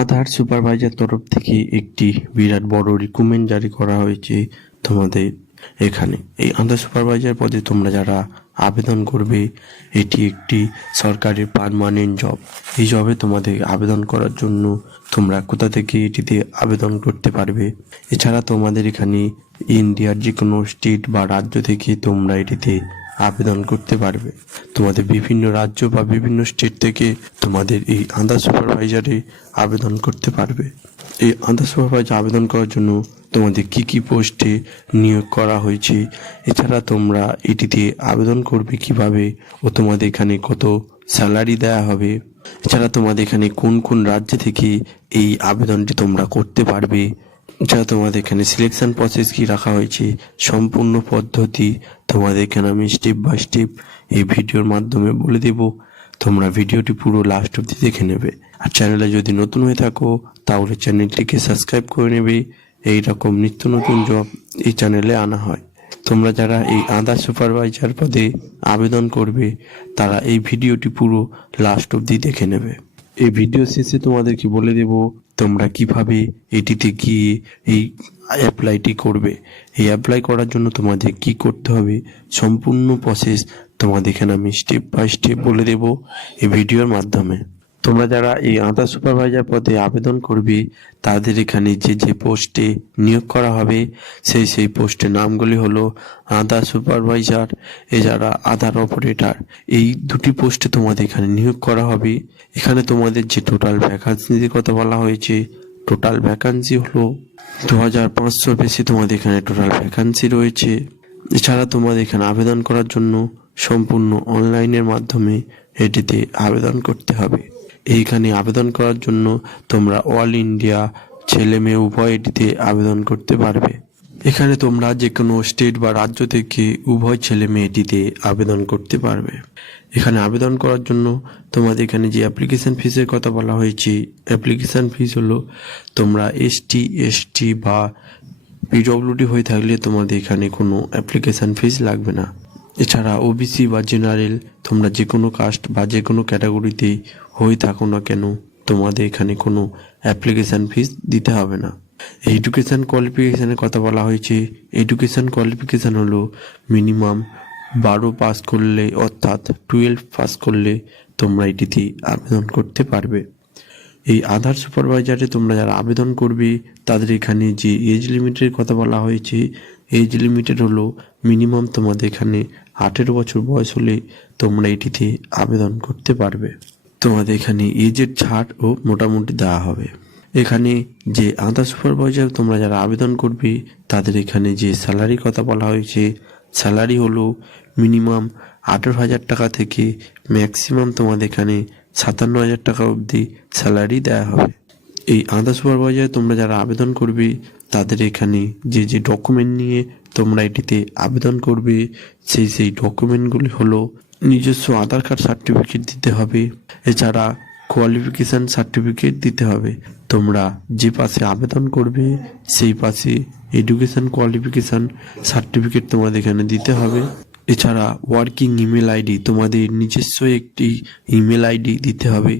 আধার supervisor তরফ থেকে একটি বিরাট বড় রিক্রুটমেন্ট জারি করা হয়েছে তোমাদের এখানে। এই আধার সুপারভাইজার পদে তোমরা যারা আবেদন করবে, এটি একটি সরকারি পার্মানেন্ট জব। এই জবে তোমাদের আবেদন করার জন্য তোমরা কোথা থেকে এটিতে আবেদন করতে পারবে। এছাড়া তোমাদের এখানে ইন্ডিয়ার যে কোনো স্টেট বা রাজ্য থেকে তোমরা এটিতে আবেদন করতে পারবে। তোমাদের বিভিন্ন রাজ্য বা বিভিন্ন স্টেট থেকে তোমাদের এই আধার সুপারভাইজারে আবেদন করতে পারবে। এই আধার সুপারভাইজার আবেদন করার জন্য তোমাদের কি কি পোস্টে নিয়োগ করা হয়েছে, এছাড়া তোমরা এটিতে আবেদন করবে কিভাবে ও তোমাদের এখানে কত স্যালারি দেওয়া হবে, এছাড়া তোমাদের এখানে কোন কোন রাজ্য থেকে এই আবেদনটি তোমরা করতে পারবে, এছাড়া তোমাদের এখানে সিলেকশন প্রসেস কি রাখা হয়েছে, সম্পূর্ণ পদ্ধতি তোমাদের এখানে আমি স্টেপ বাই স্টেপ এই ভিডিওর মাধ্যমে বলে দেব। তোমরা ভিডিওটি পুরো লাস্ট অবধি দেখে নেবে। আর চ্যানেলে যদি নতুন হয়ে থাকো তাহলে চ্যানেলটিকে সাবস্ক্রাইব করে নেবে। এই রকম নিত্য নতুন জব এই চ্যানেলে আনা হয়। তোমরা যারা এই আধার সুপারভাইজার পদে আবেদন করবে তারা এই ভিডিওটি পুরো লাস্ট অবধি দেখে নেবে। এই ভিডিও শেষে তোমাদেরকে বলে দেব তোমরা কিভাবে এটিতে গিয়ে এই অ্যাপ্লাইটি করবে। এই অ্যাপ্লাই করার জন্য তোমাদের কি করতে হবে, সম্পূর্ণ প্রসেস তোমাদের এখানে আমি স্টেপ বাই স্টেপ বলে দেব এই ভিডিওর মাধ্যমে। তোমরা যারা এই আধার সুপারভাইজার পদে আবেদন করবে তাদের এখানে যে যে পোস্টে নিয়োগ করা হবে সেই পোস্টের নামগুলি হলো আধার সুপারভাইজার, এছাড়া আধার অপারেটর। এই দুটি পোস্টে তোমাদের এখানে নিয়োগ করা হবে। এখানে তোমাদের যে টোটাল ভ্যাকান্সির কথা বলা হয়েছে, টোটাল ভ্যাকান্সি হলো 2500 বেশি তোমাদের এখানে টোটাল ভ্যাকান্সি রয়েছে। এছাড়া তোমাদের এখানে আবেদন করার জন্য সম্পূর্ণ অনলাইনের মাধ্যমে এটিতে আবেদন করতে হবে। এইখানে আবেদন করার জন্য তোমরা অল ইন্ডিয়া ছেলে মেয়ে উভয় এটিতে আবেদন করতে পারবে। এখানে তোমরা যে কোনো স্টেট বা রাজ্য থেকে উভয় ছেলে মেয়ে এটিতে আবেদন করতে পারবে। এখানে আবেদন করার জন্য তোমাদের এখানে যে অ্যাপ্লিকেশন ফিসের কথা বলা হয়েছে, অ্যাপ্লিকেশন ফিস হলো তোমরা এসটি এসটি বা পিডব্লিউডি হয়ে থাকলে তোমাদের এখানে কোনো অ্যাপ্লিকেশন ফিস লাগবে না। এছাড়া ওবিসি বা জেনারেল তোমরা যে কোনো কাস্ট বা যে কোনো ক্যাটাগরিতে হয়ে থাকো না কেন তোমাদের এখানে কোনো অ্যাপ্লিকেশান ফিস দিতে হবে না। এডুকেশান কোয়ালিফিকেশানের কথা বলা হয়েছে। এডুকেশান কোয়ালিফিকেশান হলো মিনিমাম 12 পাস করলে অর্থাৎ 12 পাস করলে তোমরা এটিতে আবেদন করতে পারবে। এই আধার সুপারভাইজারে তোমরা যারা আবেদন করবে তাদের এখানে যে এজ লিমিটের কথা বলা হয়েছে, এজ লিমিটেড হলো মিনিমাম তোমাদের এখানে 18 বছর বয়স হলে তোমরা এটিতে আবেদন করতে পারবে। তোমাদের এখানে এজের ছাড় ও মোটামুটি দেওয়া হবে। এখানে যে আধার সুপারভাইজার তোমরা যারা আবেদন করবে তাদের এখানে যে স্যালারি কথা বলা হয়েছে, স্যালারি হলো মিনিমাম 18,000 টাকা থেকে ম্যাক্সিমাম তোমাদের এখানে 57,000 টাকা অবধি স্যালারি দেওয়া হবে। এই আধার সুপারভাইজার তোমরা যারা আবেদন করবে তাদের এখানে যে যে ডকুমেন্ট নিয়ে তোমরা এটিতে আবেদন করবে সেই ডকুমেন্টগুলি হলো নিজস্ব আধার কার্ড সার্টিফিকেট দিতে হবে, এছাড়া কোয়ালিফিকেশান সার্টিফিকেট দিতে হবে। তোমরা যে পাশে আবেদন করবে সেই পাশে এডুকেশান কোয়ালিফিকেশান সার্টিফিকেট তোমাদের এখানে দিতে হবে। এছাড়া ওয়ার্কিং ইমেল আইডি, তোমাদের নিজস্ব একটি ইমেল আইডি দিতে হবে।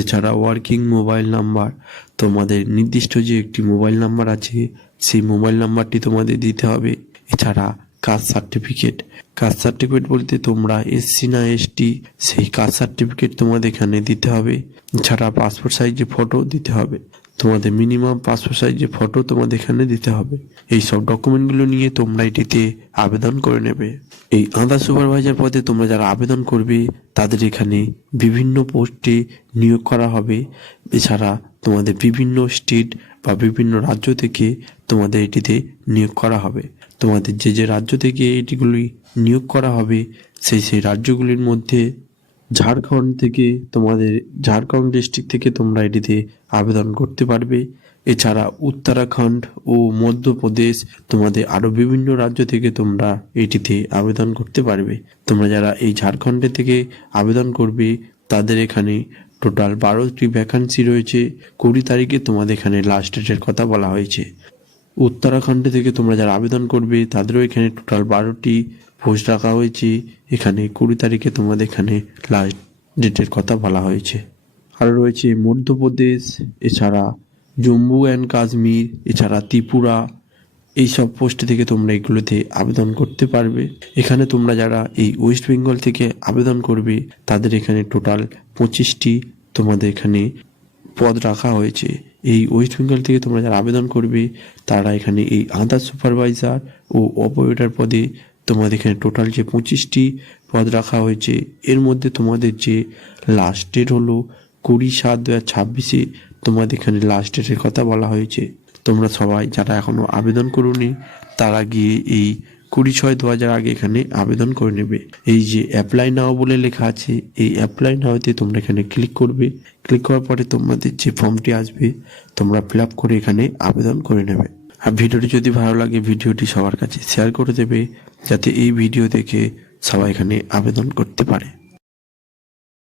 এছাড়া ওয়ার্কিং মোবাইল নাম্বার, তোমাদের নির্দিষ্ট যে একটি মোবাইল নাম্বার আছে সেই মোবাইল নাম্বারটি তোমাদের দিতে হবে। এছাড়া কাস্ট সার্টিফিকেট, কাস্ট সার্টিফিকেট বলতে তোমরা এসসি না এসটি সেই কাস্ট সার্টিফিকেট তোমাদের এখানে দিতে হবে। এছাড়া পাসপোর্ট সাইজে ফটো দিতে হবে, তোমাদের মিনিমাম পাসপোর্ট সাইজে ফটো তোমাদের এখানে দিতে হবে। এই সব ডকুমেন্টগুলো নিয়ে তোমরা এটিতে আবেদন করে নেবে। এই আধার সুপারভাইজার পদে তোমরা যারা আবেদন করবে তাদের এখানে বিভিন্ন পোস্টে নিয়োগ করা হবে। এছাড়া তোমাদের বিভিন্ন স্টেট বা বিভিন্ন রাজ্য থেকে তোমাদের এটিতে নিয়োগ করা হবে। তোমাদের যে যে রাজ্য থেকে এটিগুলি নিয়োগ করা হবে সেই রাজ্যগুলির মধ্যে ঝাড়খণ্ড থেকে তোমাদের ঝাড়খণ্ড ডিস্ট্রিক্ট থেকে তোমরা এটিতে আবেদন করতে পারবে। এছাড়া উত্তরাখণ্ড ও মধ্যপ্রদেশ তোমাদের আরও বিভিন্ন রাজ্য থেকে তোমরা এটিতে আবেদন করতে পারবে। তোমরা যারা এই ঝাড়খণ্ডে থেকে আবেদন করবে তাদের এখানে টোটাল 12টি ভ্যাকান্সি রয়েছে। 20 তারিখে তোমাদের এখানে লাস্ট ডেটের কথা বলা হয়েছে। উত্তরাখণ্ড থেকে তোমরা যারা আবেদন করবে তাদেরও এখানে টোটাল 12টি পোস্ট রাখা হয়েছে। এখানে 20 তারিখে তোমাদের এখানে লাস্ট ডেটের কথা বলা হয়েছে। আর রয়েছে মধ্যপ্রদেশ, এছাড়া জম্মু অ্যান্ড কাশ্মীর, এছাড়া ত্রিপুরা। এইসব পোস্ট থেকে তোমরা এগুলোতে আবেদন করতে পারবে। এখানে তোমরা যারা এই ওয়েস্ট বেঙ্গল থেকে আবেদন করবে তাদের এখানে টোটাল 25টি তোমাদের এখানে পদ রাখা হয়েছে। এই ওয়েস্ট বেঙ্গল থেকে তোমরা যারা আবেদন করবে তারা এখানে এই আদার সুপারভাইজার ও অপারেটর পদে তোমাদের এখানে টোটাল যে 25টি পদ রাখা হয়েছে, এর মধ্যে তোমাদের যে লাস্ট ডেট হলো 20/7/2026 তোমাদের এখানে লাস্ট ডেটের কথা বলা হয়েছে। তোমরা সবাই যারা এখনও আবেদন করোনি তারা গিয়ে এই 20/6/2000 আগে এখানে আবেদন করে নেবে। এই যে অ্যাপ্লাই নাও বলে লেখা আছে, এই অ্যাপ্লাই নাওতে তোমরা এখানে ক্লিক করবে। ক্লিক করার পরে তোমাদের যে ফর্মটি আসবে তোমরা ফিল আপ করে এখানে আবেদন করে নেবে। আর ভিডিওটি যদি ভালো লাগে ভিডিওটি সবার কাছে শেয়ার করে দেবে, যাতে এই ভিডিও দেখে সবাই এখানে আবেদন করতে পারে।